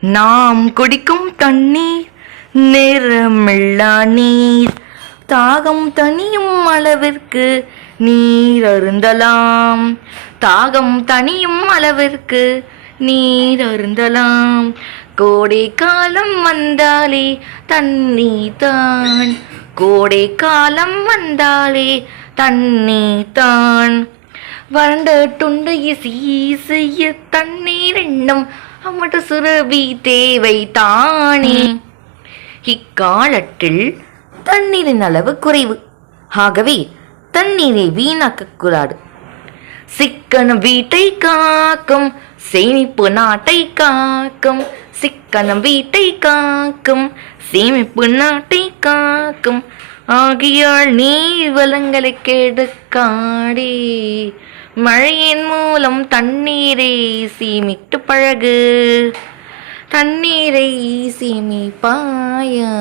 நாம் குடிக்கும் தண்ணீர் நிறமில்லா நீர். தாகம் தனியும் அளவிற்கு நீர் அருந்தலாம். தாகம் தனியும் அளவிற்கு நீர் அருந்தலாம். கோடை காலம் வந்தாலே தண்ணீர் தான். கோடை காலம் வந்தாலே தண்ணீர் தான். வறண்ட துண்டைய சீசைய தண்ணீர் எண்ணம் அம்மட்டு சுரபி தேவை தானே. இக்காலத்தில் தண்ணீரின் அளவு குறைவு. ஆகவே தண்ணீரை வீணாக்கக் கூடாது. சிக்கனம் வீட்டை காக்கும் சேமிப்பு நாட்டை காக்கும் சிக்கனம் வீட்டை காக்கும் சேமிப்பு நாட்டை காக்கும். ஆகியால் நீர் வளங்களை கெடுக்காடே மழையின் மூலம் தண்ணீரை சீமிட்டு பழகு. தண்ணீரை சேமிப்பாயா